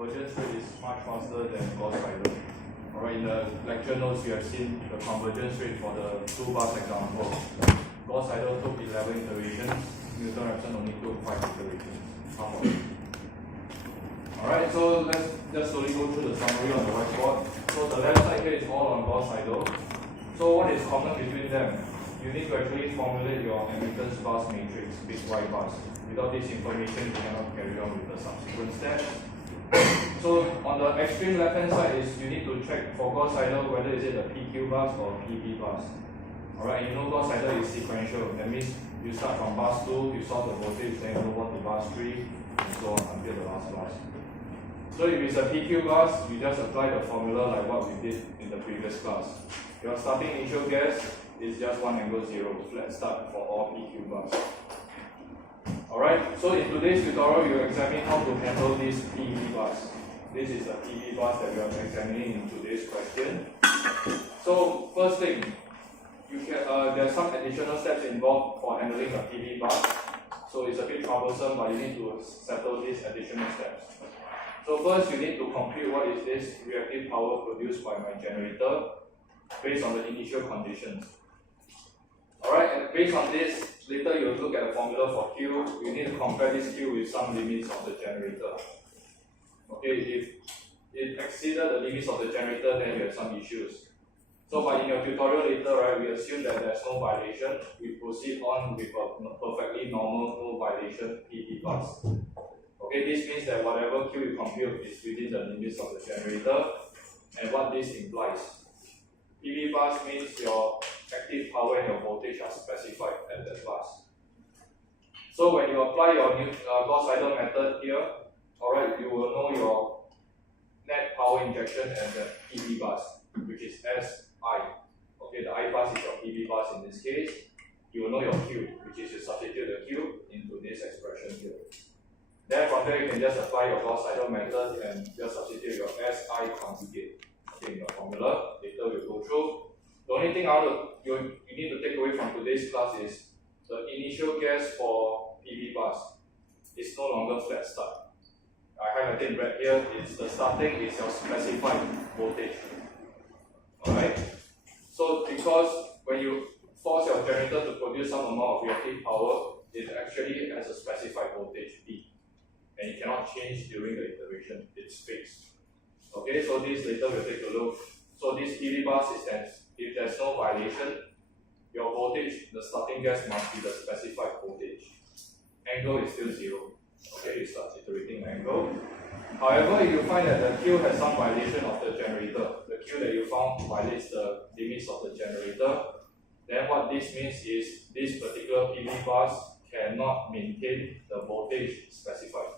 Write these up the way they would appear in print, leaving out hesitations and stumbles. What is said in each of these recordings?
convergence rate is much faster than Gauss-Seidel. Alright, in the lecture notes you have seen the convergence rate for the 2 bus example. Gauss-Seidel took 11 iterations, Newton-Raphson only took 5 iterations. Alright, so let's just slowly go through the summary on the whiteboard. So the left side here is all on Gauss-Seidel. So what is common between them? You need to actually formulate your admittance bus matrix, big Y bus. Without this information, you cannot carry on with the subsequent steps. So on the extreme left hand side is you need to check for Gauss-Seidel whether is it a PQ bus or PV bus. Alright, you know Gauss-Seidel is sequential. That means you start from bus 2, you solve the voltage, then you move on to bus 3, and so on until the last bus. So if it's a PQ bus, you just apply the formula like what we did in the previous class. Your starting initial gas is just 1 angle 0, flat start for all PQ bus. Alright, so in today's tutorial, you examine how to handle this PV bus. This is the PV bus that we are examining in today's question. So first thing, you can there are some additional steps involved for handling a PV bus. So it's a bit troublesome, but you need to settle these additional steps. So first, you need to compute what is this reactive power produced by my generator based on the initial conditions. Alright, and based on this, later you'll look at the formula for Q. You need to compare this Q with some limits of the generator. Okay, if it exceeded the limits of the generator, then you have some issues. So, but in your tutorial later, right, we assume that there's no violation. We proceed on with a perfectly normal, no violation PV bus. Okay, this means that whatever Q you compute is within the limits of the generator. And what this implies, PV bus means your active power and your voltage are specified at that bus. So when you apply your new Gauss-Seidel method here, alright, you will know your net power injection at the PV bus, which is SI. Okay, the I bus is your PV bus in this case. You will know your Q, which is you substitute the Q into this expression here. Then from there you can just apply your Gauss-Seidel method and just substitute your SI conjugate in your formula. Later we'll go through. The only thing you need to take away from today's class is the initial gas for PV bus is no longer flat start. I highlighted in red here, it's the starting is your specified voltage. Alright? So because when you force your generator to produce some amount of reactive power, it actually has a specified voltage P. And it cannot change during the iteration, it's fixed. Okay, so this later we'll take a look. So this PV bus is that if there's no violation, your voltage, the starting gas must be the specified voltage. Angle is still 0. Okay, you start iterating angle. However, if you find that the Q has some violation of the generator, the Q that you found violates the limits of the generator, then what this means is this particular PV bus cannot maintain the voltage specified.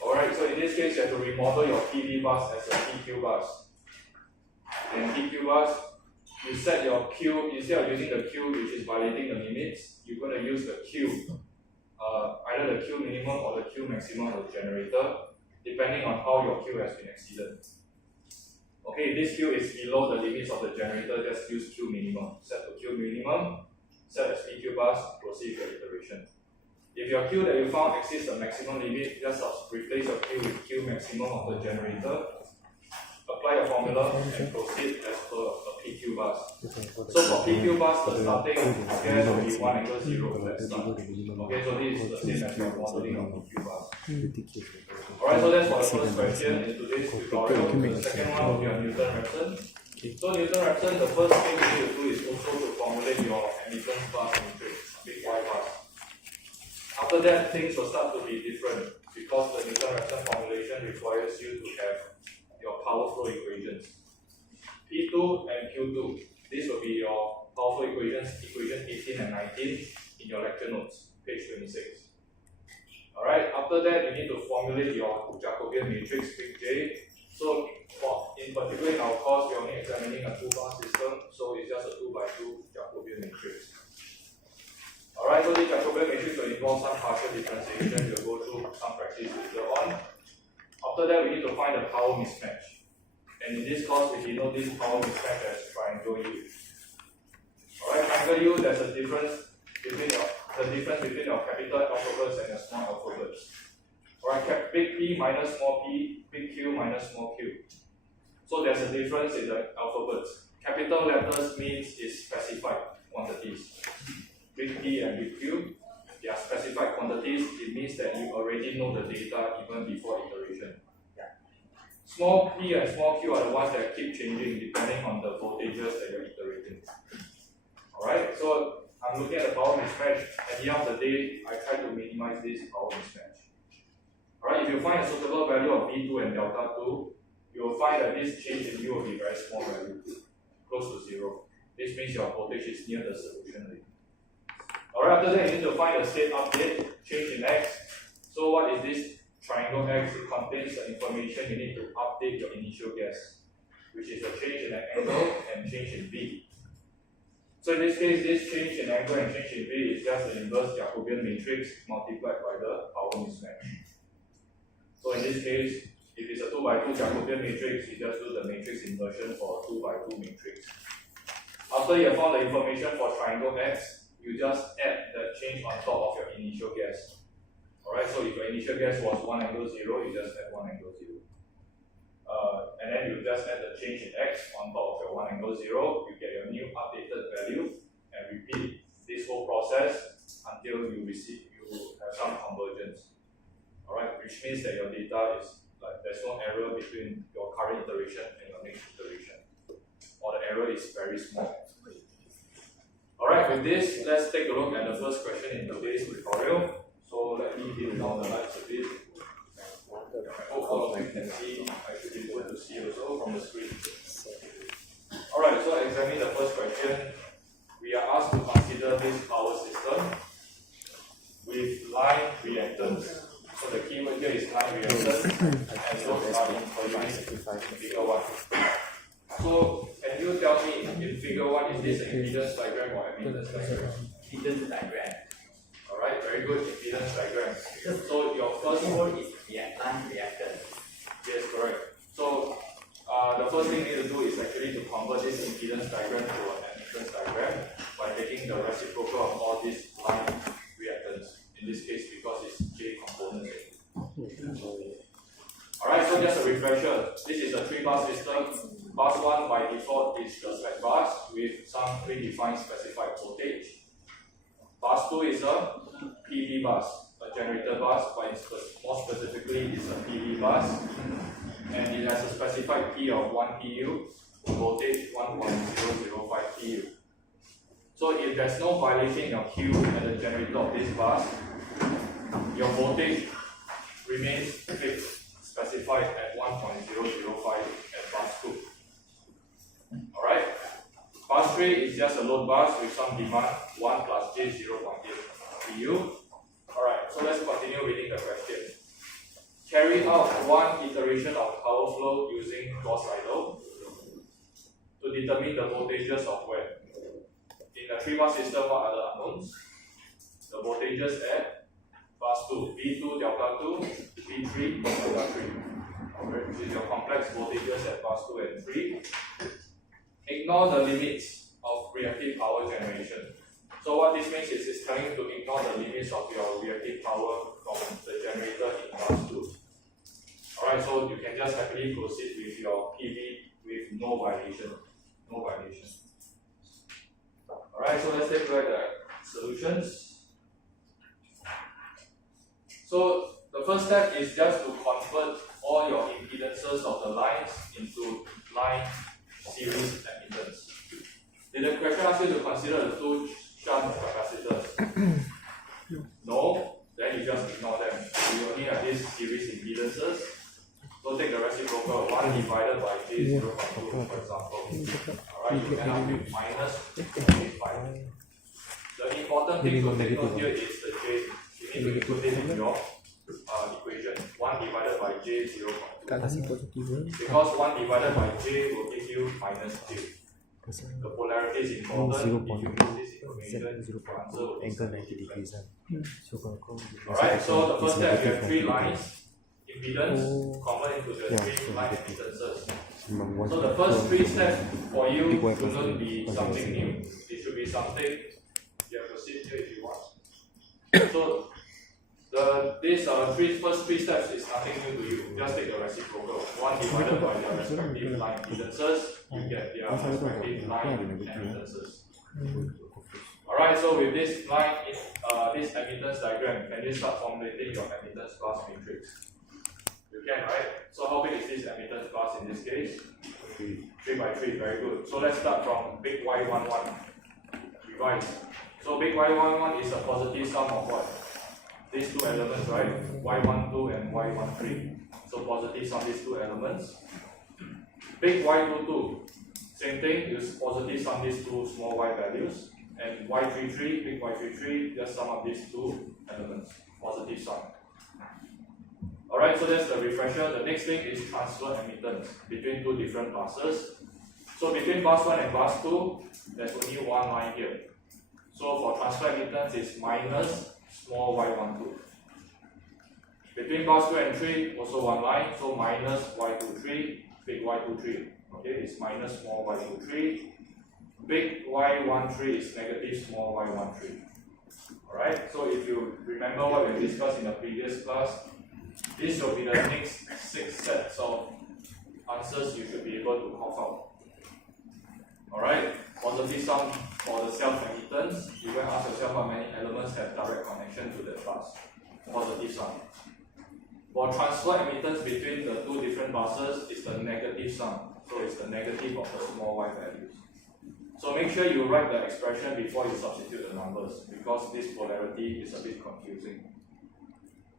Alright, so in this case, you have to remodel your PV bus as a PQ bus. In PQ bus, you set your Q, instead of using the Q which is violating the limits, you're going to use the Q, either the Q minimum or the Q maximum of the generator, depending on how your Q has been exceeded. Okay, if this Q is below the limits of the generator, just use Q minimum. Set to Q minimum, set as PQ bus, proceed with your iteration. If your Q that you found exceeds the maximum limit, just replace your Q with Q maximum of the generator, apply a formula, and proceed as per a PQ bus. So for PQ bus, the starting gas will be 1 angle 0 flat start. Okay, so this is the same as your modeling of PQ bus. Alright, so that's for the first question in today's tutorial. The second one will be on Newton-Raphson. So Newton-Raphson, the first thing you need to do is also to formulate your admittance bus matrix, big Y bus. After that, things will start to be different because the Newton-Raphson formulation requires you to have your power flow equations. P2 and Q2. This will be your power flow equations, equation 18 and 19 in your lecture notes, page 26. Alright, after that, you need to formulate your Jacobian matrix, big J. So, in particular in our course, we are only examining a 2-bar system, so it's just a 2x2 Jacobian matrix. Alright, so this Jacobian matrix will involve some partial differentiation. We'll go through some practice later on. After that, we need to find the power mismatch. And in this course, we denote this power mismatch as triangle U. Alright, triangle U, there's a difference between your capital alphabets and your small alphabets. Alright, big P minus small p, big Q minus small q. So there's a difference in the alphabets. Capital letters means it's specified quantities. Big P and big Q, they are specified quantities. It means that you already know the data even before iteration. Small p and small q are the ones that keep changing depending on the voltages that you're iterating. Alright, so I'm looking at the power mismatch. At the end of the day, I try to minimize this power mismatch. Alright, if you find a suitable value of V2 and delta 2, you will find that this change in U will be very small value, close to 0. This means your voltage is near the solution rate. Alright, after that you need to find the state update, change in X. So what is this triangle X? It contains the information you need to update your initial guess, which is a change in the angle and change in V. So in this case, this change in angle and change in V is just the inverse Jacobian matrix multiplied by the power mismatch. So in this case, if it's a 2 by 2 Jacobian matrix, you just do the matrix inversion for a 2 by 2 matrix. After you have found the information for triangle X, you just add the change on top of your initial guess. Alright, so if your initial guess was 1 angle 0, you just add 1 angle 0. And then you just add the change in X on top of your 1 angle 0, you get your new updated value, and repeat this whole process until you have some convergence. Alright, which means that your data is like there's no error between your current iteration and your next iteration, or the error is very small. Alright, with this, let's take a look at the first question in today's tutorial. So let me dim down the lights a bit. I hope all of you can see. I should be able to see also from the screen. Alright, so examine the first question. We are asked to consider this power system with line reactance. So the keyword here is line reactance, and those are in figure 1. So can you tell me in figure 1 is this an impedance diagram or admittance diagram? Impedance diagram. Alright, very good, impedance diagram. So your first one is line reactance. Yes, correct. So the first thing you need to do is actually to convert this impedance diagram to an admittance diagram by taking the reciprocal of all these line reactance. In this case, because it's J components. Alright, so just a refresher. This is a 3-bus system. Bus 1 by default is the slack bus with some predefined specified voltage. Bus 2 is a PV bus, a generator bus, but more specifically it's a PV bus. And it has a specified P of 1 pu, voltage 1.005 pu. So if there's no violation in your Q at the generator of this bus, your voltage remains fixed, specified at 1.005 at bus 2. Alright? Bus 3 is just a load bus with some demand, 1 plus J 0.8 pu. Alright, so let's continue reading the question. Carry out one iteration of power flow using Gauss-Seidel to determine the voltages of where. In the 3-bus system, what are the unknowns? The voltages at bus 2, V2 delta 2, V3 delta 3. Okay, this is your complex voltages at bus 2 and 3. Ignore the limits of reactive power generation. So what this means is it's telling you to ignore the limits of your reactive power from the generator in bus 2. Alright, so you can just happily proceed with your PV with no violation. No violation. Alright, so let's take a look at the solutions. So the first step is just to convert all your impedances of the lines into line series admittance. Did the question ask you to consider the 2 shunt capacitors? No, then you just ignore them. You only have these series impedances. So take the reciprocal, 1 divided by J0.2 for example. Alright, you end up with minus 0.85. The important thing to take note here is the J. You need to include it in your equation. 1 divided by J 0.2. Because 1 divided by J will give you minus J. The polarity is important. If you use this information, the answer will be angle 90 degrees. Alright, so the first step, you have 3 lines. Impedance, convert into the 3 line impedances. So the first 3 steps for you shouldn't be something new. It should be something you have to sit here if you want. So the These first three steps is nothing new to you. Just take the reciprocal. 1 divided by their respective line impedances, you get their respective line admittances. Alright, so with this line, this admittance diagram, can you start formulating your admittance bus matrix? You can, right? So how big is this admittance bus in this case? 3 by 3, very good. So let's start from big Y11. Revise. So big Y11 is a positive sum of what? These two elements, right? Y12 and Y13. So positive sum these two elements. Big Y22, same thing, you positive sum these two small y values. And Y33, big Y33, just sum up these two elements, positive sum. Alright, so that's the refresher. The next thing is transfer admittance between two different buses. So between bus 1 and bus 2, there's only one line here. So for transfer admittance, it's minus small y12. Between bus 2 and 3, also one line, so minus y23, big y23. Okay, it's minus small y23. Big y13 is negative small y13. Alright, so if you remember what we discussed in the previous class, this will be the next 6 sets of answers you should be able to cough out. Alright, positive sum for the self-admittance, you can ask yourself how many elements have direct connection to the bus. Positive sum. For transfer admittance between the two different buses, it's the negative sum. So it's the negative of the small y values. So make sure you write the expression before you substitute the numbers, because this polarity is a bit confusing.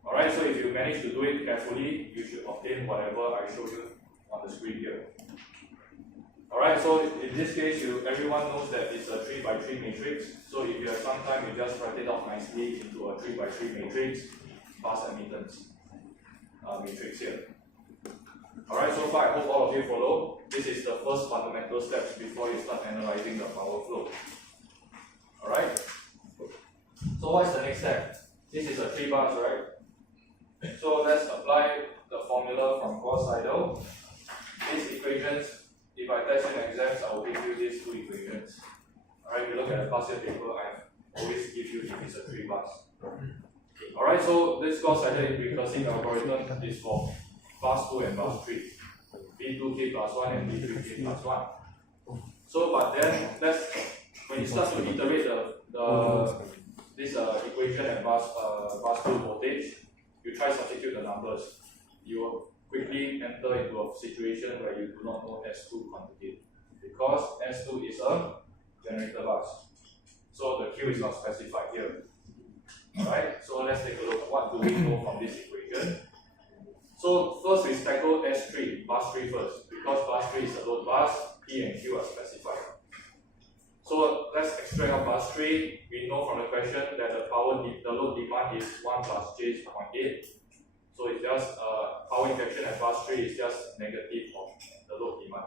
Alright, so if you manage to do it carefully, you should obtain whatever I showed you on the screen here. Alright, so in this case, everyone knows that it's a 3 by 3 matrix. So if you have some time, you just write it out nicely into a 3 by 3 matrix, bus admittance matrix here. Alright, so far I hope all of you follow. This is the first fundamental steps before you start analyzing the power flow. Alright? So what's the next step? This is a 3 bus, right? So let's apply the formula from Gauss-Seidel. These equations, if I test you in exams, I will give you these two equations. Alright, if you look at the past year paper, I always give you if it's a 3 bus. Alright, so this Gauss-Seidel recursive algorithm is for bus 2 and bus 3. B2k plus 1 and B3k plus 1. So, but then, when you start to iterate this equation at bus 2 voltage, you try to substitute the numbers. You will quickly enter into a situation where you do not know S2 conjugate, because S2 is a generator bus. So the Q is not specified here. Alright, so let's take a look at what do we know from this equation. So first we tackle S3, bus 3 first, because bus 3 is a load bus, P and Q are specified. So let's extract out bus 3. We know from the question that the load demand is 1 plus J 0.8. So it's just power injection at bus 3 is just negative of the load demand.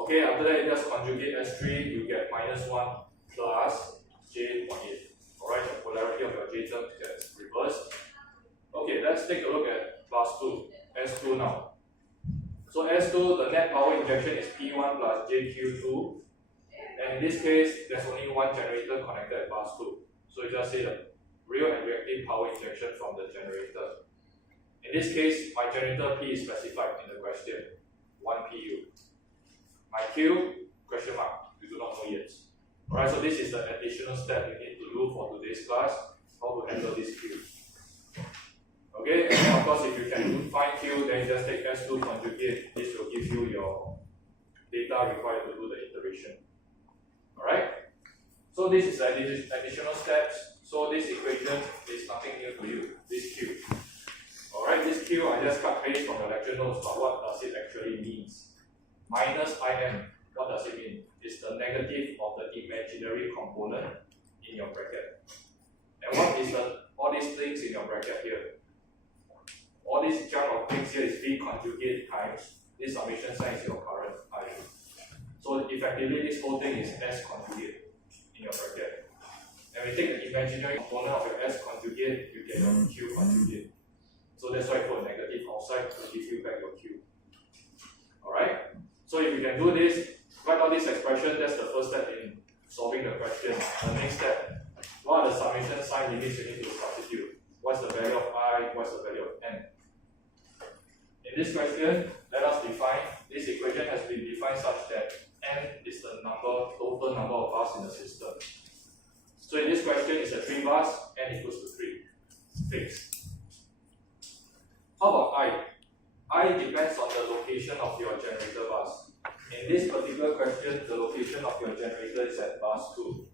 Okay, after that you just conjugate S3, you get minus 1 plus J 0.8. Alright, the polarity of your J term gets reversed. Okay, let's take a look at bus 2, S2 now. So S2, the net power injection is P1 plus JQ2. And in this case, there's only one generator connected at bus 2. So you just say the real and reactive power injection from the generator. In this case, my generator P is specified in the question, 1 PU. My Q, question mark, you do not know yet. Alright, so this is the additional step you need to do for today's class, how to handle this Q. Okay, and then of course if you can find Q, then just take S2 conjugate, this will give you your data required to do the iteration. Alright, so this is additional steps. So this equation is nothing new to you, this Q. Alright, this Q I just cut paste from the lecture notes, but what does it actually mean? Minus Im, what does it mean? It's the negative of the imaginary component in your bracket. And what is all these things in your bracket here? All this chunk of things here is V conjugate times this summation sign is your current I. So effectively this whole thing is S conjugate in your bracket. And we take the imaginary component of your S conjugate, you get your Q conjugate. So that's why I put a negative outside to give you back your Q. Alright? So if you can do this, write out this expression, that's the first step in solving the question. The next step, what are the summation sign limits you need to substitute? What's the value of I? What's the value of N? In this question, let us define, this equation has been defined such that N is the total number of bars in the system. So in this question, it's a 3 bars, N equals to 3. Fixed. How about I? I depends on the location of your generator bus. In this particular question, the location of your generator is at bus 2.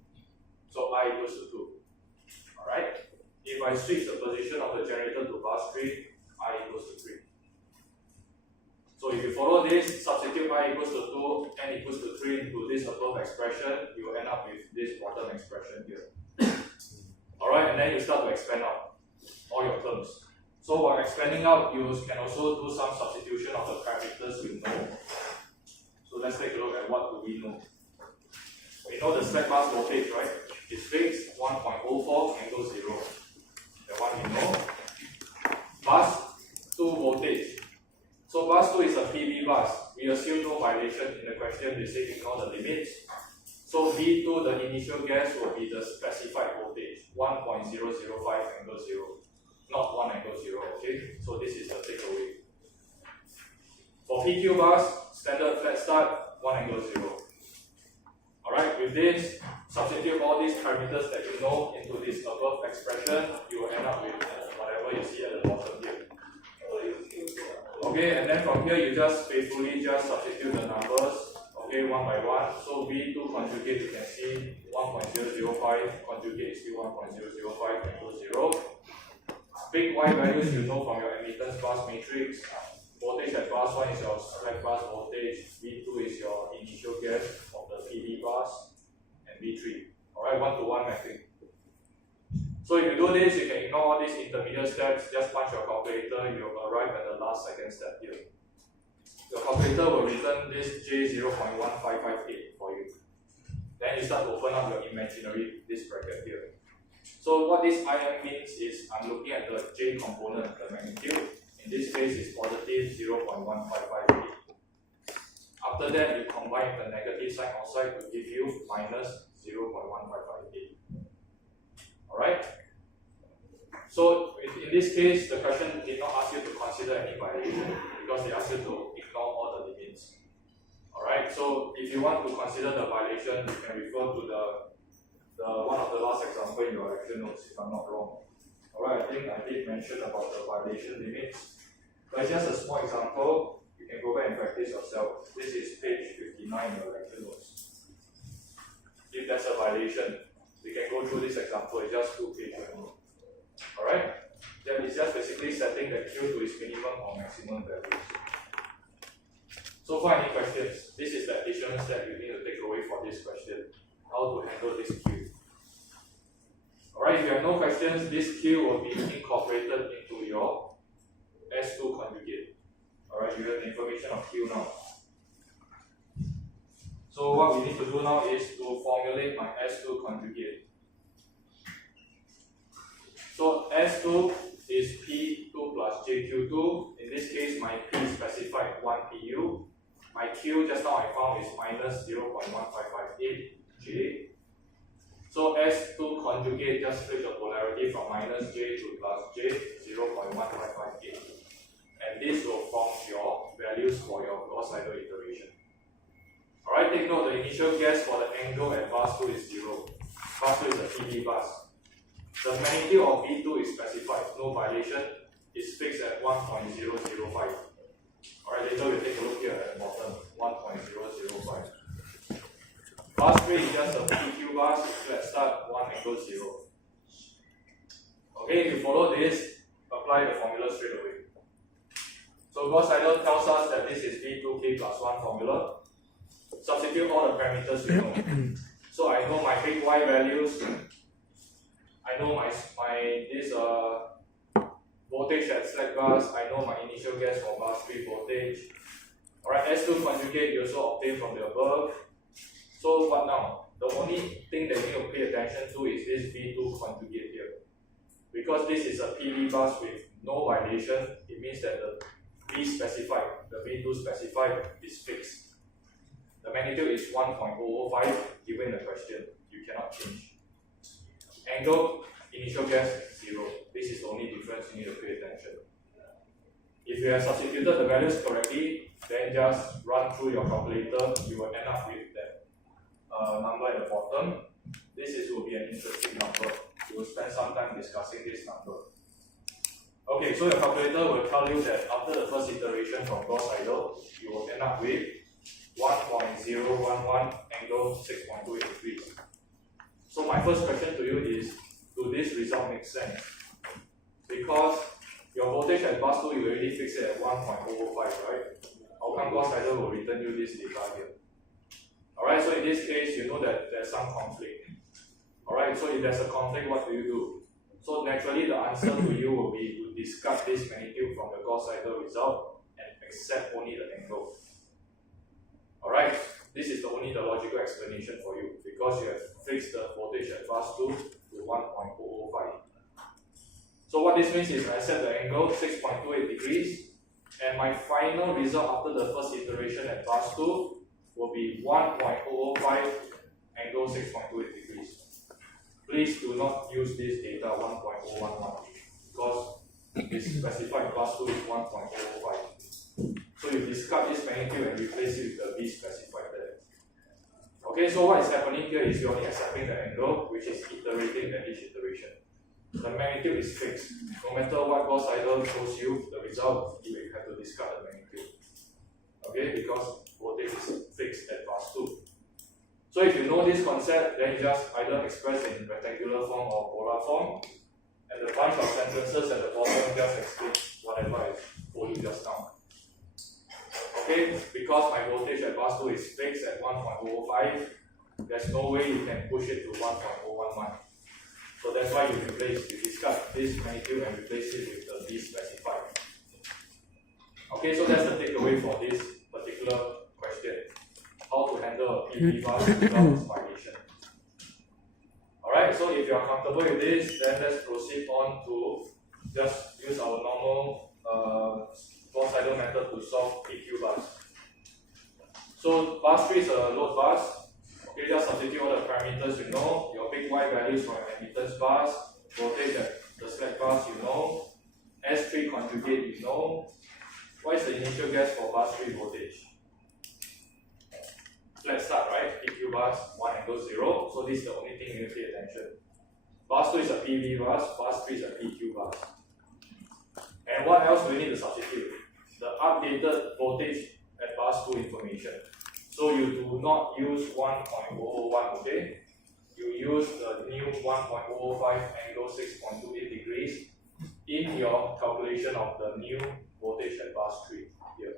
So I equals to 2. Alright? If I switch the position of the generator to bus 3, I equals to 3. So if you follow this, substitute I equals to 2, N equals to 3 into this above expression, you will end up with this bottom expression here. Alright, and then you start to expand out all your terms. So while expanding out, you can also do some substitution of the parameters you know. So let's take a look at what do we know. We know the slack bus voltage, right? It's fixed 1.04 angle 0. That one we know. Bus 2 voltage. So bus 2 is a PV bus. We assume no violation in the question. They say ignore the limits. So V2, the initial guess, will be the specified voltage, 1.005 angle 0, not 1 angle 0, okay? So this is the takeaway. For PQ bus, standard flat start, 1 angle 0. Alright, with this, substitute all these parameters that you know into this above expression, you will end up with whatever you see at the bottom here. Okay, and then from here, you just faithfully just substitute the numbers. Okay, one by one. So V2 conjugate, you can see 1.005, conjugate is still 1.005 equals 0. Big Y values you know from your admittance bus matrix. Voltage at bus 1 is your slack bus voltage, V2 is your initial guess of the PV bus, and V3. Alright, 1-to-1 mapping. So if you do this, you can ignore all these intermediate steps, just punch your calculator, you'll arrive at the last second step here. Your calculator will return this J0.1558 for you. Then you start to open up your imaginary this bracket here. So what this IM means is I'm looking at the J component, the magnitude. In this case, it's positive 0.1558. After that, you combine the negative sign outside to give you minus 0.1558. Alright? So in this case, the question did not ask you to consider any violation because they asked you to ignore all the limits. Alright, so if you want to consider the violation, you can refer to the one of the last example in your lecture notes if I'm not wrong. Alright, I think I did mention about the violation limits. But it's just a small example, you can go back and practice yourself. This is page 59 in your lecture notes. If there's a violation, we can go through this example, it's just 2 pages. Alright? Then it's just basically setting the Q to its minimum or maximum values. So far, any questions? This is the additional step you need to take away for this question. How to handle this Q. Alright, if you have no questions, this Q will be incorporated into your S2 conjugate. Alright, you have the information of Q now. So what we need to do now is to formulate my S2 conjugate. So S2 is P2 plus JQ2. In this case, my P specified 1 PU. My Q just now I found is minus 0.1558 J. So S2 conjugate just flip the polarity from minus J to plus J, 0.1558. And this will form your values for your Gauss-Seidel iteration. Alright, take note the initial guess for the angle at bus 2 is 0. Bus 2 is a PV bus. The magnitude of V2 is specified, no violation, is fixed at 1.005. Alright, later we'll take a look here at the bottom, 1.005. Bus 3 is just a PQ bus, let's start 1 angle 0. Okay, if you follow this, apply the formula straight away. So Gauss-Seidel tells us that this is V2K plus 1 formula. Substitute all the parameters you know. So I know my big Y values. I know my voltage at slack bus. I know my initial guess for bus 3 voltage. Alright, S2 conjugate you also obtain from the above. So what now? The only thing that you need to pay attention to is this V2 conjugate here. Because this is a PV bus with no violation, it means that the V specified, the V2 specified is fixed. The magnitude is 1.005 given the question. You cannot change. Angle, initial gas 0. This is the only difference you need to pay attention. If you have substituted the values correctly, then just run through your calculator, you will end up with that number at the bottom. Will be an interesting number. We will spend some time discussing this number. Okay, so your calculator will tell you that after the first iteration from Gauss-Seidel, you will end up with 1.011 angle 6.28 degrees. So my first question to you is, do this result make sense? Because your voltage at bus 2, you already fixed it at 1.005, right? How come Gauss-Seidel will return you this data here? Alright, so in this case, you know that there's some conflict. Alright, so if there's a conflict, what do you do? So naturally, the answer to you will be to discard this magnitude from the Gauss-Seidel result and accept only the angle. Alright, this is only the logical explanation for you because you have fixed the voltage at bus 2 to 1.005. So what this means is I set the angle 6.28 degrees and my final result after the first iteration at bus 2 will be 1.005 angle 6.28 degrees. Please do not use this data 1.011 because this specified bus 2 is 1.005. So you discard this magnitude and replace it with the B specified there. Okay, so what is happening here is you're only accepting the angle which is iterating at each iteration. The magnitude is fixed. No matter what Gauss-Seidel shows you, the result, you will have to discard the magnitude. Okay, because voltage is fixed at bus 2. So if you know this concept, then you just either express in rectangular form or polar form, and the bunch of sentences at the bottom just explain whatever I told you just now. Okay, because my voltage at bus 2 is fixed at 1.005, there's no way you can push it to 1.011. So that's why you discard this magnitude and replace it with the B specified. Okay, so that's the takeaway for this particular question. How to handle a PV bus without violation. Alright, so if you are comfortable with this, then let's proceed on to just use our normal Gauss-Seidel method to solve PQ bus. So bus 3 is a load bus. Okay, just substitute all the parameters you know, your big Y values for your admittance bus, voltage at the slack bus you know, S3 conjugate you know. What is the initial guess for bus 3 voltage? Flat start, right? PQ bus, 1 angle 0. So this is the only thing you need to pay attention. Bus 2 is a PV bus 3 is a PQ bus. And what else do we need to substitute? The updated voltage at bus 2 information. So you do not use 1.001, okay? You use the new 1.005 angle 6.28 degrees in your calculation of the new voltage at bus 3 here.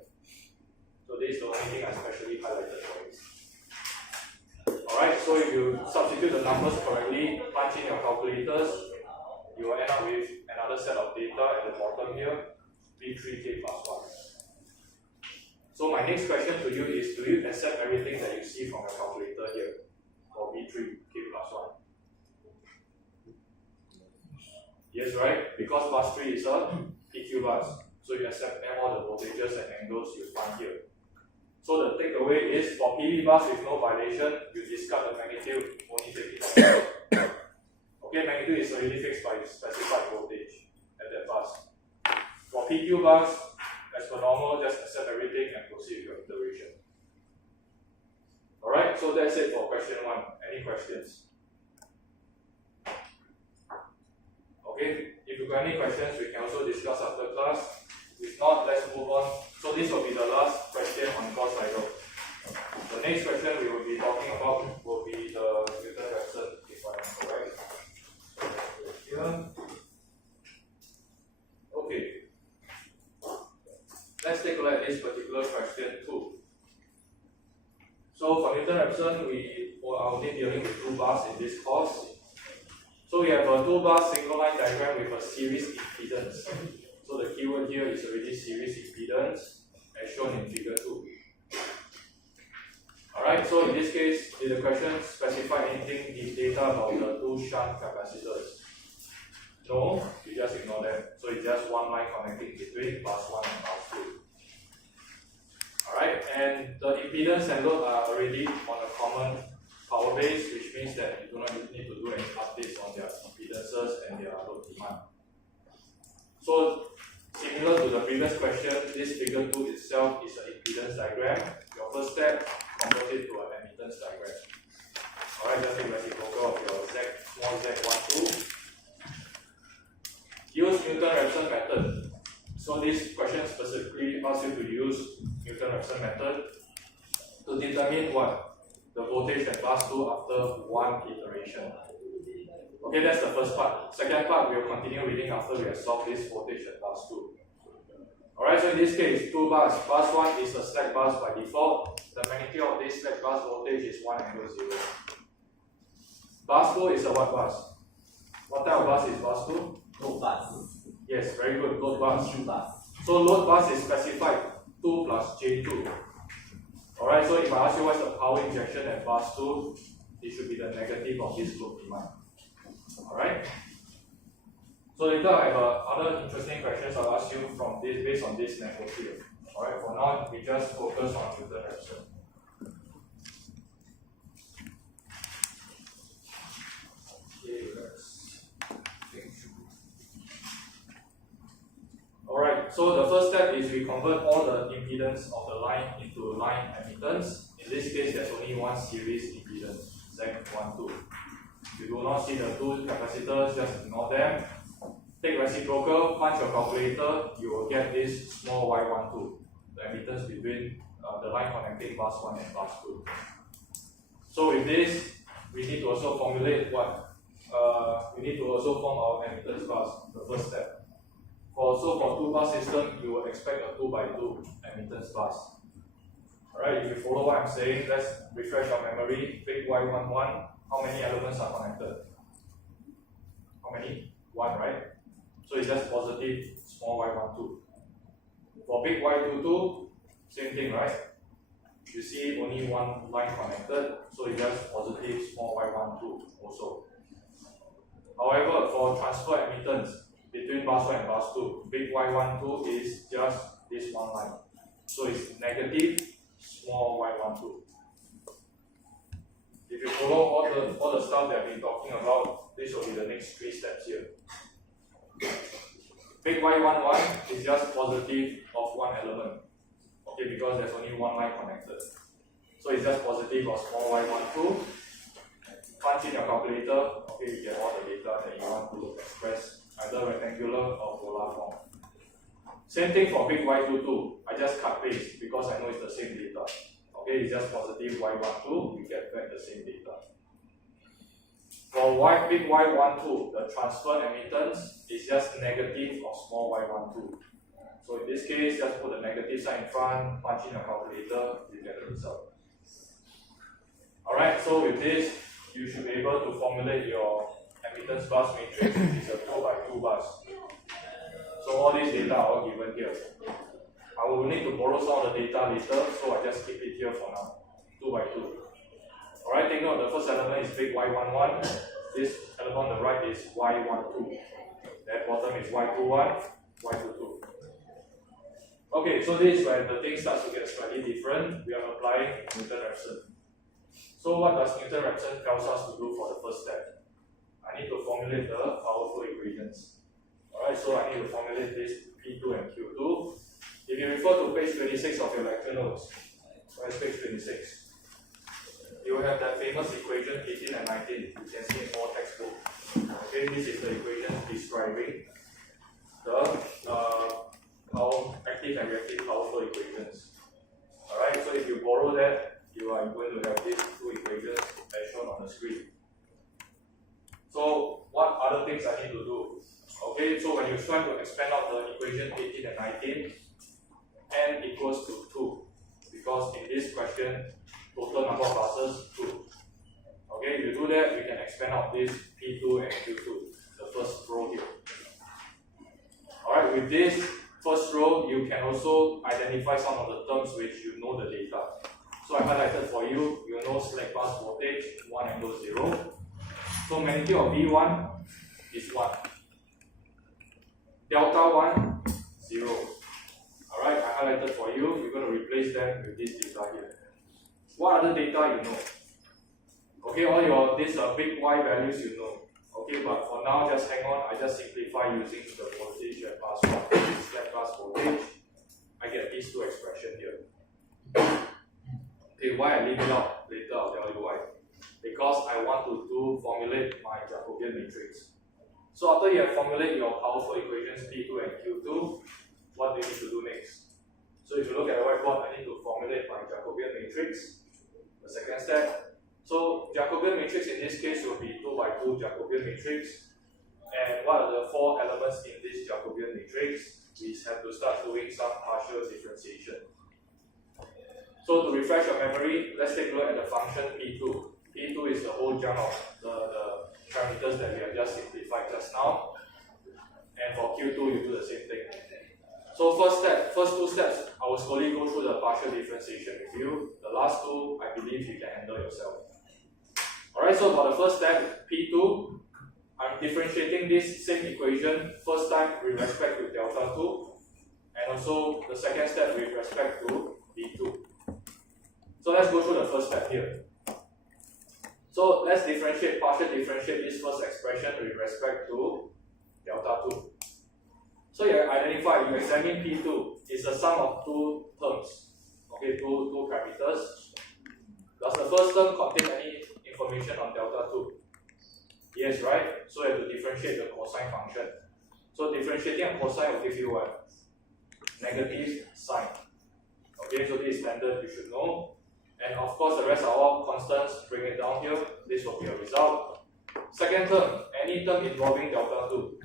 So this is the only thing I specially highlighted for you. Alright, so if you substitute the numbers correctly, punch in your calculators, you will end up with another set of data at the bottom here, B3K plus 1. So my next question to you is, do you accept everything that you see from your calculator here for B3K plus 1? Yes, right? Because bus 3 is a PQ bus. So you accept all the voltages and angles you find here. So the takeaway is for PV bus with no violation, you discard the magnitude, only take it out. Okay, magnitude is already fixed by specified voltage at that bus. For PQ bus, as per normal, just accept everything and proceed with your iteration. Alright, so that's it for question 1. Any questions? Okay, if you've got any questions, we can also discuss after class. If not, let's move on. So this will be the last question on Gauss-Seidel. The next question we will be talking about will be the Newton-Raphson, if I am correct. Here. Okay. Let's take a look at this particular question too. So for Newton-Raphson, we are only dealing with 2 bars in this course. So we have a 2-bar single line diagram with a series impedance. So the keyword here is already series impedance, as shown in figure 2. Alright, so in this case, did the question specify anything in data about the 2 shunt capacitors? No, you just ignore them. So it's just one line connecting between bus 1 and bus 2. Alright, and the impedance and load are already on a common power base, which means that you do not need to do any updates on their impedance. impedances and their load demand. So similar to the previous question, this figure 2 itself is an impedance diagram. Your first step, convert it to an admittance diagram. Alright, just take reciprocal of your Z, small z12. Use Newton-Raphson method. So this question specifically asks you to use Newton-Raphson method to determine what? The voltage at bus 2 after one iteration. Okay, that's the first part. Second part, we will continue reading after we have solved this voltage at bus 2. Alright, so in this case, 2 bus. Bus 1 is a slack bus by default. The magnitude of this slack bus voltage is 1 angle 0. Bus 2 is a what bus? What type of bus is bus 2? Load bus. Yes, very good, load bus. Q bus. So load bus is specified 2 plus J2. Alright, so if I ask you what's the power injection at bus 2, it should be the negative of this load demand. Alright? So later I have other interesting questions I'll ask you from this based on this network here. Alright, for now we just focus on Newton-Raphson. Alright, so the first step is we convert all the impedance of the line into line admittance. In this case, there's only one series impedance, Z12. If you do not see the two capacitors, just ignore them. Take reciprocal, punch your calculator, you will get this small y12, the admittance between the line connecting bus 1 and bus 2. So with this, we need to also formulate what? We need to also form our admittance bus, the first step. So for 2 bus system, you will expect a 2 by 2 admittance bus. Alright, if you follow what I'm saying, let's refresh our memory. Big Y11, how many elements are connected? How many? 1, right? So it's just positive small y12. For big Y22, same thing, right? You see only one line connected, so it's just positive small y12 also. However, for transfer admittance between bus 1 and bus 2, big Y12 is just this one line. So it's negative small y12. If you follow all the stuff that I've been talking about, this will be the next 3 steps here. Big Y11 is just positive of one element. Okay, because there's only one line connected. So it's just positive of small y12. Punch in your calculator, okay, you get all the data that you want to express, either rectangular or polar form. Same thing for big Y22. I just cut paste because I know it's the same data. Okay, it's just positive Y12, you get back the same data. For big Y12, the transfer admittance is just negative of small y12. So in this case, just put the negative sign in front, punch in your calculator, you get the result. Alright, so with this, you should be able to formulate your admittance bus matrix, which is a 2 by 2 bus. So all these data are all given here. I will need to borrow some of the data later, so I just keep it here for now. 2 by 2. Alright, take note, the first element is big Y11. This element on the right is Y12. That bottom is Y21, Y22. Okay, so this is where the thing starts to get slightly different. We are applying Newton-Raphson. So what does Newton-Raphson tells us to do for the first step? I need to formulate the power flow equations. Alright, so I need to formulate this P2 and Q2. If you refer to page 26 of your lecture notes, where's page 26? You will have that famous equation 18 and 19. You can see in all textbooks. Okay, this is the equation describing the active and reactive power flow equations. Alright, so if you borrow that, you are going to have these two equations as shown on the screen. So what other things I need to do? Okay, so when you try to expand out the equation 18 and 19, n equals to 2. Because in this question, total number of buses 2. Okay, if you do that, we can expand out this P2 and Q2, the first row here. Alright, with this first row, you can also identify some of the terms which you know the data. So I highlighted for you, you know slack bus voltage, 1 angle 0. So magnitude of V1 is 1. Delta 1, 0. Alright, I highlighted for you, we're going to replace them with this data here. What other data you know? Okay, all your these big Y values you know. Okay, but for now, just hang on. I just simplify using the voltage and bus slack bus voltage. I get these two expressions here. Okay, why I leave it out later, I'll tell you why. Because I want to formulate my Jacobian matrix. So after you have formulated your powerful equations P2 and Q2, what do you need to do next? So if you look at the whiteboard, I need to formulate my Jacobian matrix. The second step. So Jacobian matrix in this case will be 2 by 2 Jacobian matrix. And what are the 4 elements in this Jacobian matrix? We have to start doing some partial differentiation. So to refresh your memory, let's take a look at the function P2. P2 is the whole chunk of the parameters that we have just simplified just now. And for Q2, you do the same thing. So first 2 steps, I will slowly go through the partial differentiation with you. The last 2, I believe you can handle yourself. Alright, so for the first step, P2, I'm differentiating this same equation first time with respect to delta 2, and also the second step with respect to V2. So let's go through the first step here. So let's partial differentiate this first expression with respect to delta 2. So you identify, you examine P2, it's the sum of 2 terms, okay, two parameters. Does the first term contain any information on delta 2? Yes, right? So you have to differentiate the cosine function. So differentiating a cosine will give you what? Negative sine. Okay, so this is standard, you should know. And of course, the rest are all constants. Bring it down here. This will be a result. Second term, any term involving delta 2.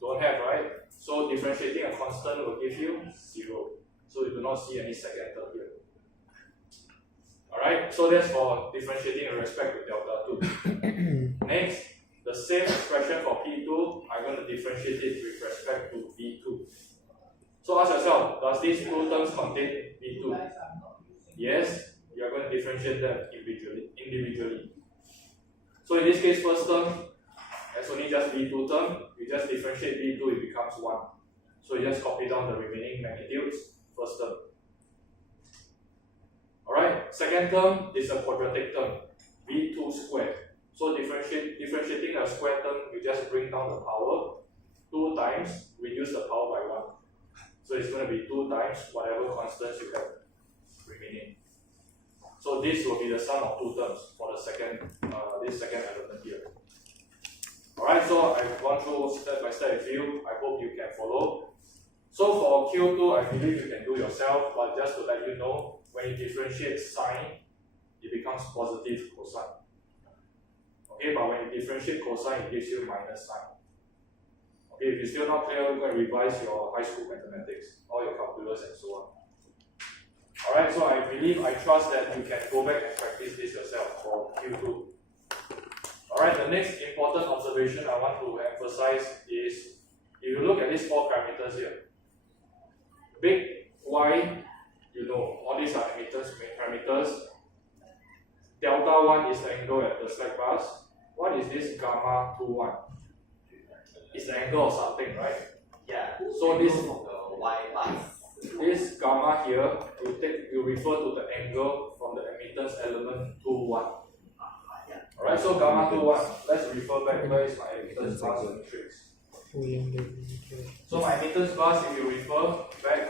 Don't have, right? So differentiating a constant will give you 0. So you do not see any second term here. Alright, so that's for differentiating in respect to delta 2. Next, the same expression for P2, I'm going to differentiate it with respect to V2. So ask yourself, does these 2 terms contain V2? Yes, you are going to differentiate them individually. So in this case, first term, as only just V2 term, you just differentiate V2, it becomes 1. So you just copy down the remaining magnitudes, first term. Alright, second term is a quadratic term, V2 squared. So differentiating a square term, you just bring down the power 2 times, reduce the power by 1. So it's going to be 2 times whatever constants you have remaining. So this will be the sum of 2 terms for the this second element here. Alright, so I've gone through step by step with you. I hope you can follow. So for Q2, I believe you can do yourself, but just to let you know, when you differentiate sine, it becomes positive cosine. Okay, but when you differentiate cosine, it gives you minus sine. Okay, if you're still not clear, go and revise your high school mathematics, all your calculus and so on. Alright, so I trust that you can go back and practice this yourself for Q2. Alright, the next important observation I want to emphasize is, if you look at these 4 parameters here, big Y, you know, all these are parameters. Delta 1 is the angle at the slack bus. What is this gamma 21? It's the angle of something, right? Yeah. So this from the Y bus. This gamma here, you refer to the angle from the admittance element 21. Yeah. Alright, so gamma 21. Let's refer back. Where is my admittance bus matrix? So my admittance bus, if you refer back,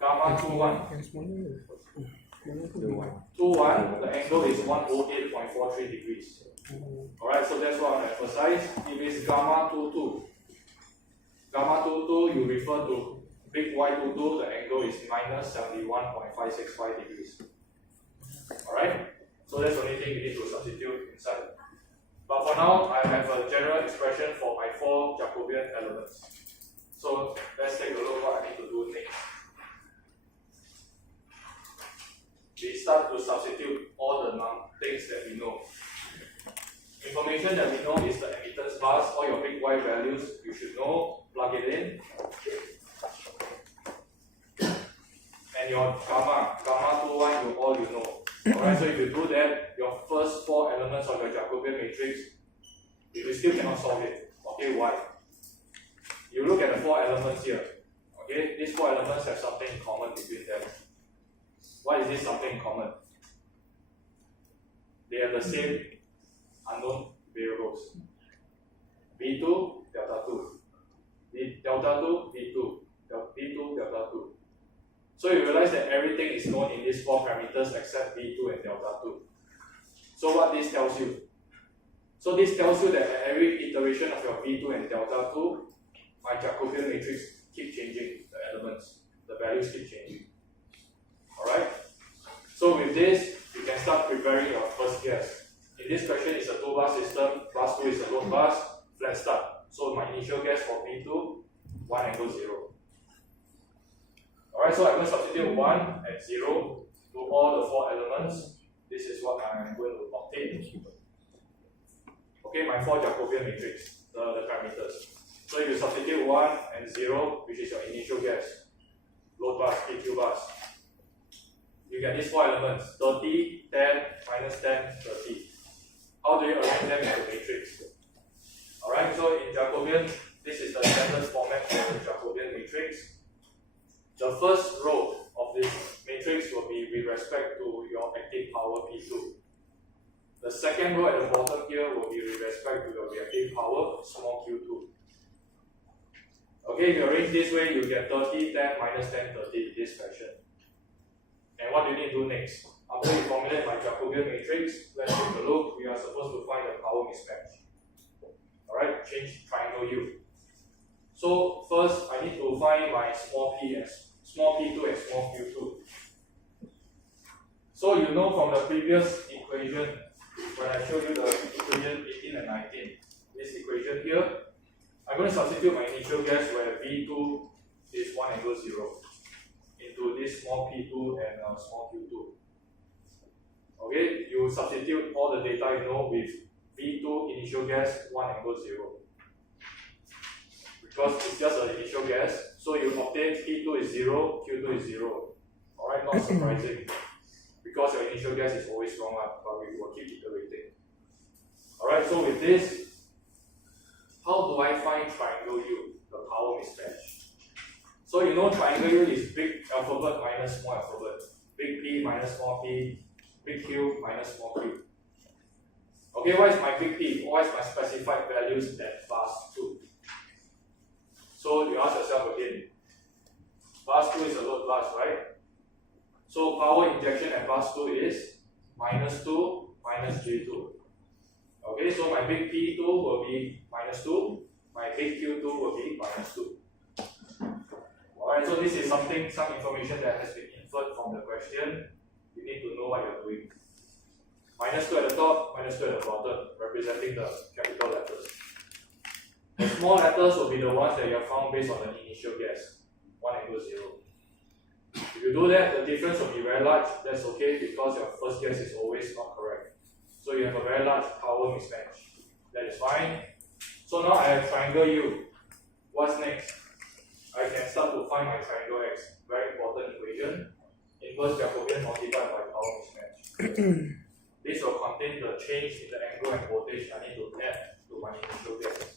gamma 21. 21, the angle is 108.43 degrees. Alright, so that's what I emphasize. If it's gamma 22, gamma 22, you refer to big Y22, the angle is minus 71.565 degrees. Alright, so that's the only thing you need to substitute inside. But for now, I have a general expression for my 4 Jacobian elements. So let's take a look what I need to do next. We start to substitute all the things that we know. Information that we know is the admittance bus, all your big Y values you should know, plug it in. And your gamma 21, all you know. Alright, so if you do that, your first 4 elements of your Jacobian matrix, you still cannot solve it. Okay, why? You look at the 4 elements here. Okay, these 4 elements have something in common between them. What is this something in common? They are the same unknown variables. B2, delta 2. Delta 2, B2, B2, delta 2. So you realize that everything is known in these 4 parameters except B2 and delta 2. So what this tells you? So this tells you that at every iteration of your B2 and delta 2, my Jacobian matrix keep changing the elements. The values keep changing. Alright? So with this, you can start preparing your first guess. In this question, it's a 2-bus system, bus 2 is a load bus, flat start. So my initial guess for B2, 1 angle 0. Alright, so I'm going to substitute 1 and 0 to all the 4 elements. This is what I'm going to obtain. Okay, my 4 Jacobian matrix, the parameters. So if you substitute 1 and 0, which is your initial guess, load bus, PQ bus, you get these 4 elements, 30, 10, minus 10, 30. How do you arrange them in the matrix? Alright, so in Jacobian, this is the standard format for the Jacobian matrix. The first row of this matrix will be with respect to your active power P2. The second row at the bottom here will be with respect to your reactive power, small q2. Okay, if you arrange this way, you get 30, 10, minus 10, 30 in this fashion. And what do you need to do next? After you formulate my Jacobian matrix, let's take a look. We are supposed to find the power mismatch. Alright, change triangle U. So first, I need to find my small p2 and small q2. So you know from the previous equation, when I showed you the equation 18 and 19, this equation here, I'm going to substitute my initial guess where V2 is 1 angle 0 into this small p2 and small q2. Okay, you substitute all the data you know with V2 initial guess 1 angle 0. Because it's just an initial guess, so you obtain P2 is 0, Q2 is 0. Alright, not surprising. Because your initial guess is always wrong, but we will keep iterating. Alright, so with this, how do I find triangle U, the power mismatch? So you know triangle U is big alphabet minus small alphabet. Big P minus small p, big Q minus small q. Okay, what is my big P? What is my specified values at bus 2? So you ask yourself again, bus 2 is a load bus, right? So power injection at bus 2 is minus 2 minus J2. Okay, so my big P2 will be minus 2, my big Q2 will be minus 2. Alright, so this is some information that has been inferred from the question. You need to know what you're doing. Minus 2 at the top, minus 2 at the bottom, representing the capital letters. The small letters will be the ones that you have found based on the initial guess, 1 angle 0. If you do that, the difference will be very large. That's okay because your first guess is always not correct. So you have a very large power mismatch. That is fine. So now I have triangle U. What's next? I can start to find my triangle X. Very important equation. Inverse Jacobian multiplied by power mismatch. This will contain the change in the angle and voltage I need to add to my initial guess.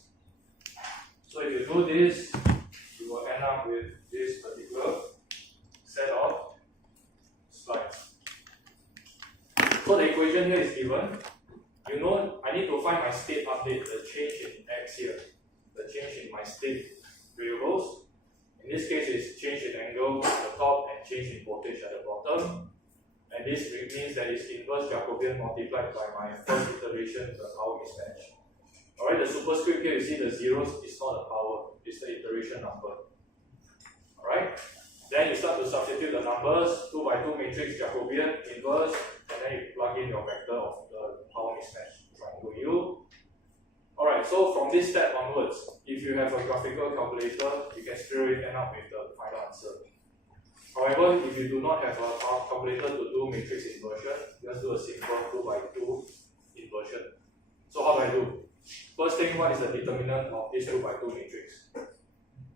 So if you do this, you will end up with this particular set of slides. So the equation here is given. You know I need to find my state update, the change in X here, the change in my state variables. In this case, it's change in angle at the top and change in voltage at the bottom. And this means that it's inverse Jacobian multiplied by my first iteration, the power mismatch. Alright, the superscript here, you see the zeros is not the power, it's the iteration number. Alright, then you start to substitute the numbers, 2 by 2 matrix Jacobian, inverse, and then you plug in your vector of the power mismatch, triangle U. Alright, so from this step onwards, if you have a graphical calculator, you can straight away end up with the final answer. However, if you do not have a calculator to do matrix inversion, just do a simple 2 by 2 inversion. So how do I do? First thing, what is the determinant of this 2 by 2 matrix?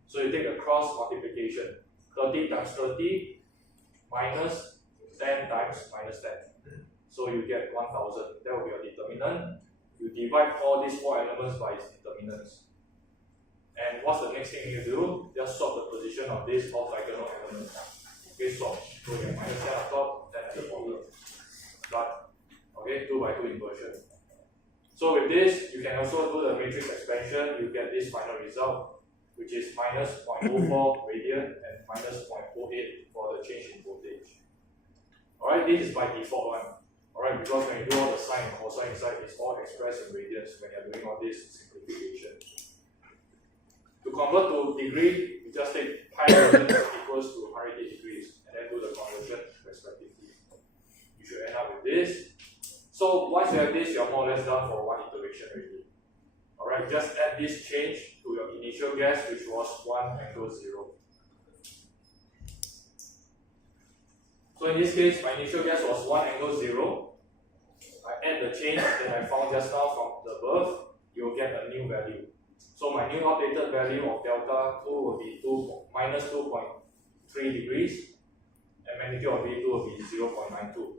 So you take a cross multiplication. 30 times 30 minus 10 times minus 10. So you get 1000. That will be your determinant. You divide all these 4 elements by its determinants. And what's the next thing you do? Just swap the position of this orthogonal element. Okay, swap. So you have minus 10 at top, 10 at the bottom. Done. Okay, 2 by 2 inversion. So with this, you can also do the matrix expansion, you get this final result, which is minus 0.04 radian and minus 0.08 for the change in voltage. Alright, this is by default one. Alright, because when you do all the sine and cosine side, it's all expressed in radians when you're doing all this simplification. To convert to degree, you just take pi radians equals to 180 degrees and then do the conversion respectively. You should end up with this. So once you have this, you're more or less done for one iteration already. Alright, just add this change to your initial guess, which was 1 angle 0. So in this case, my initial guess was 1 angle 0. I add the change that I found just now from the above, you'll get a new value. So my new updated value of delta 2 will be minus 2.3 degrees, and magnitude of V2 will be 0.92.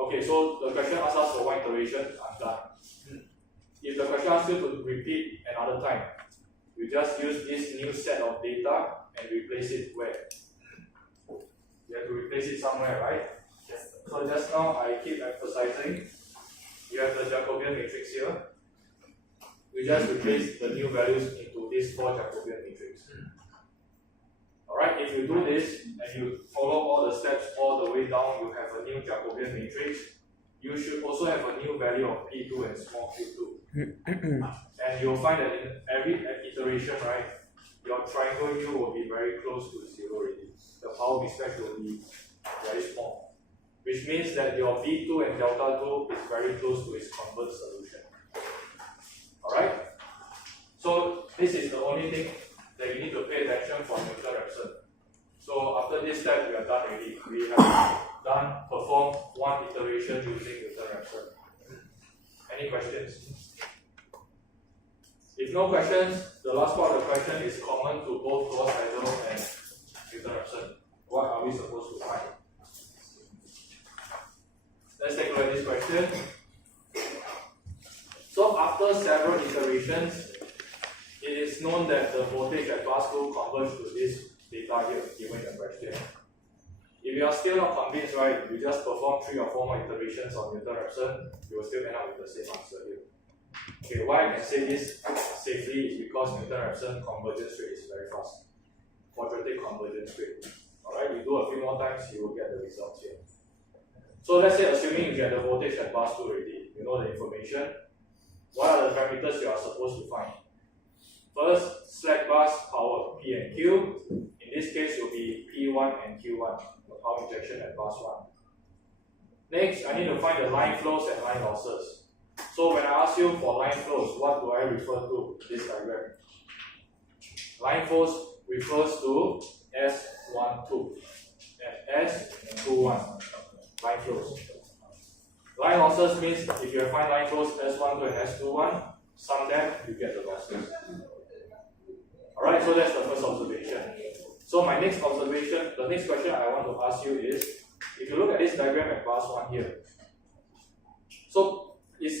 Okay, so the question asks us for one iteration, I'm done. If the question asks you to repeat another time, you just use this new set of data and replace it where? You have to replace it somewhere, right? Yes. So just now I keep emphasizing, you have the Jacobian matrix here. You just replace the new values into this 4 Jacobian matrix. Alright, if you do this and you follow all the steps all the way down, you have a new Jacobian matrix. You should also have a new value of P2 and small q2. And you'll find that in every iteration, right, your triangle U will be very close to 0 already. The power mismatch will be very small, which means that your V2 and delta 2 is very close to its converged solution. Alright? So this is the only thing that you need to pay attention for Newton-Raphson. So after this step, we are done already. We have performed one iteration using Newton-Raphson. Any questions? If no questions, the last part of the question is common to both Gauss-Seidel and Newton-Raphson. What are we supposed to find? Let's take a look at this question. So after several iterations, it is known that the voltage at bus 2 converges to this data here given in the question. If you are still not convinced, right, you just perform 3 or 4 more iterations on Newton-Raphson, you will still end up with the same answer here. Okay, why I can say this safely is because Newton-Raphson convergence rate is very fast. Quadratic convergence rate. Alright, you do a few more times, you will get the results here. So let's say assuming you get the voltage at bus 2 already, you know the information. What are the parameters you are supposed to find? First, slack bus power P and Q. In this case, will be P1 and Q1, the power injection at bus 1. Next, I need to find the line flows and line losses. So when I ask you for line flows, what do I refer to in this diagram? Line flows refers to S12 and S21 line flows. Line losses means if you find line flows S12 and S21, sum them, you get the losses. Alright, so that's the first observation. So my next observation, the next question I want to ask you is, if you look at this diagram at bus 1 here, so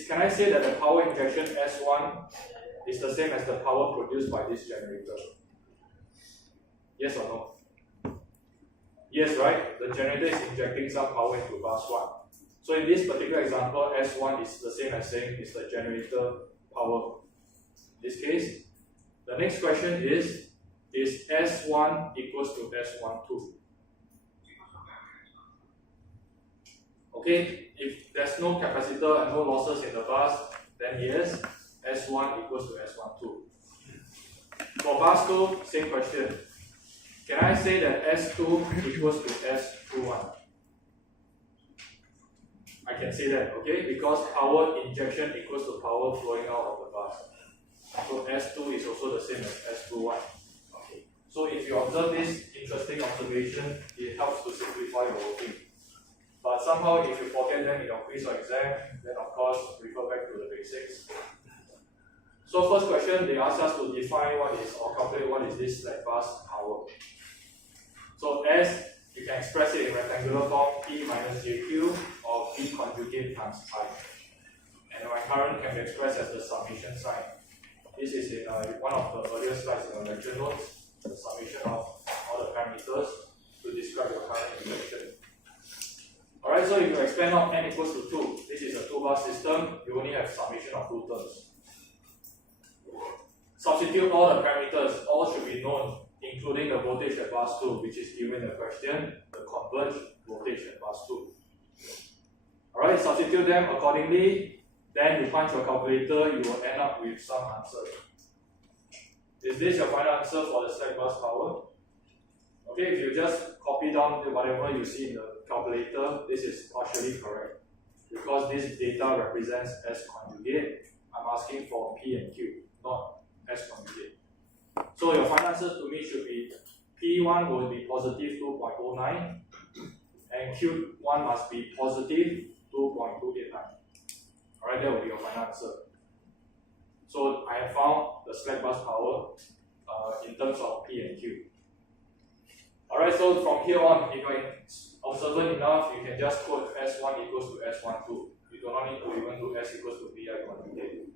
can I say that the power injection S1 is the same as the power produced by this generator? Yes or no? Yes, right? The generator is injecting some power into bus 1. So in this particular example, S1 is the same as saying it's the generator power. In this case, the next question is S1 equals to S12? Okay, if there's no capacitor and no losses in the bus, then yes, S1 equals to S12. For bus 2, same question. Can I say that S2 equals to S21? I can say that, okay, because power injection equals to power flowing out of the bus. So S2 is also the same as S21. Okay. So if you observe this interesting observation, it helps to simplify your working. But somehow if you forget them in your quiz or exam, then of course refer back to the basics. So first question, they ask us to define what is or calculate what is this slack bus power. So S, you can express it in rectangular form, P minus JQ or P conjugate times I. And my current can be expressed as the summation sign. This is in one of the earlier slides in the lecture notes, the summation of all the parameters to describe your current injection. Alright. Alright, so if you expand out n equals to 2, this is a 2-bus system, you only have summation of 2 terms. Substitute all the parameters, all should be known, including the voltage at bus 2, which is given in the question, the converged voltage at bus 2. Alright, substitute them accordingly, then you punch your calculator, you will end up with some answer. Is this your final answer for the slack bus power? Okay, if you just copy down whatever you see in the calculator, this is partially correct. Because this data represents S conjugate, I'm asking for P and Q, not S conjugate. So your final answer to me should be P1 will be positive 2.09 and Q1 must be positive 2.289. Alright, that will be your final answer. So I have found the slack bus power in terms of P and Q. Alright, so from here on, if you're observant enough, you can just quote S1 equals to S12. You do not need to even do S equals to VI conjugate.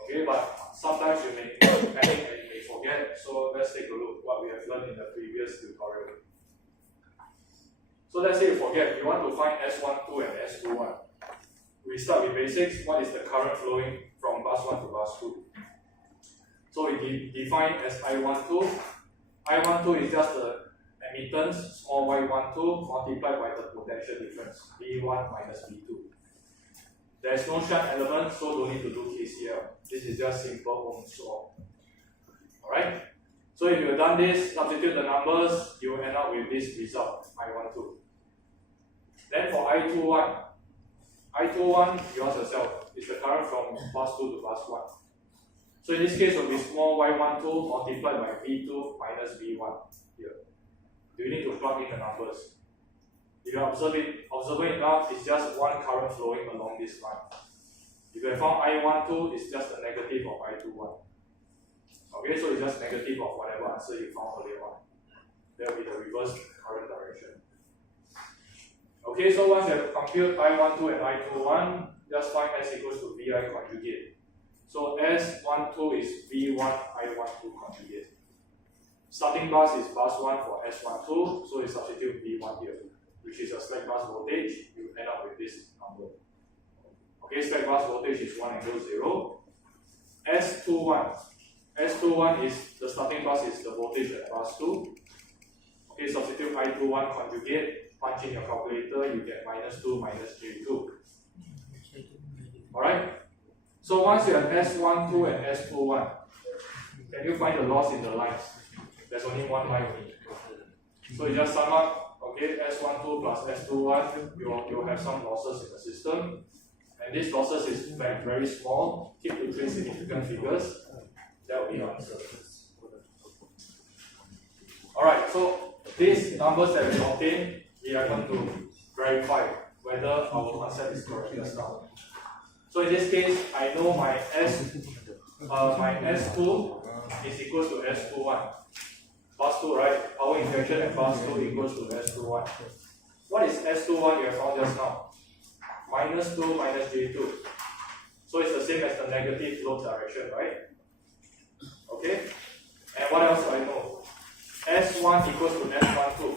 Okay, but sometimes you may panic and you may forget, so let's take a look what we have learned in the previous tutorial. So let's say you forget, you want to find S12 and S21. We start with basics. What is the current flowing from bus 1 to bus 2? So we define as I12. I12 is just the admittance, small y12, multiplied by the potential difference, V1 minus V2. There is no shunt element, so don't need to do KCL. This is just simple Ohm's law. Alright? So if you have done this, substitute the numbers, you will end up with this result, I12. Then for I21, you ask yourself, is the current from bus 2 to bus 1. So in this case, it will be small y12 multiplied by V2 minus V1 here. You need to plug in the numbers. If you observe enough, it's just one current flowing along this line. If you have found I12, it's just the negative of I21. Okay, so it's just negative of whatever answer you found earlier on. That will be the reverse current direction. Okay, so once you have compute I12 and I21, just find S equals to VI conjugate. So S12 is V1 I12 conjugate. Starting bus is bus 1 for S12, so you substitute V1 here, which is a slack bus voltage, you end up with this number. Okay, slack bus voltage is 1 angle 0. S21 is the starting bus is the voltage at bus 2. Okay, substitute I21 conjugate, punch in your calculator, you get minus 2 minus J2. Alright? So once you have S12 and S21, can you find the loss in the lines? There's only one line only. So you just sum up, okay, S12 plus S21, you'll have some losses in the system. And these losses is very small, keep to 3 significant figures. That will be your answer. Alright, so these numbers that we obtain, we are going to verify whether our concept is correct as well. So in this case, I know my S2 is equals to S21. Bus 2, right? Power injection at bus 2 equals to S21. What is S21 you have found just now? Minus 2 minus J2. So it's the same as the negative slope direction, right? Okay? And what else do I know? S1 equals to S12.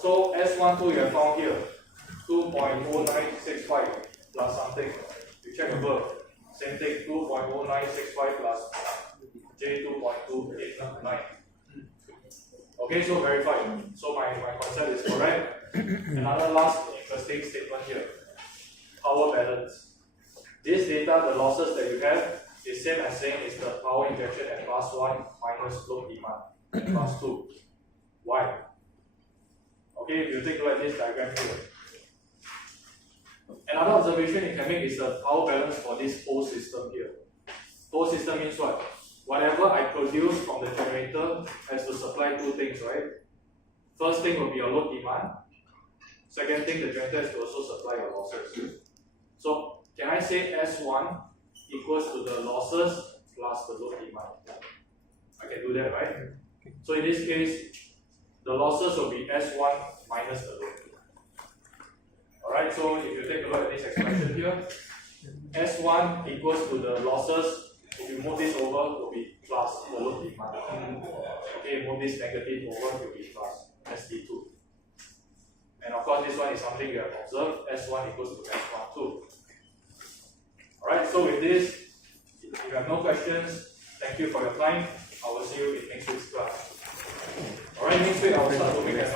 So S12 you have found here, 2.0965 plus something. You check above. Same thing, 2.0965 plus J2.289. Okay, so verify. So my concept is correct. Another last interesting statement here. Power balance. This data, the losses that you have, is same as saying is the power injection at bus 1 minus load demand at bus 2. Why? Okay, if you take a look at this diagram here. Another observation you can make is the power balance for this whole system here. Whole system means what? Whatever I produce from the generator has to supply two things, right? First thing will be your load demand. Second thing, the generator has to also supply your losses. So, can I say S1 equals to the losses plus the load demand? I can do that, right? So in this case, the losses will be S1 minus the load. Alright, so if you take a look at this expression here, S1 equals to the losses. If you move this over, it will be plus the load demand. Okay, move this negative over, it will be plus ST2. And of course, this one S1 is something you have observed, S1 equals to S12. Alright, so with this, if you have no questions, thank you for your time. I will see you in next week's class. Alright, next week I will start to make an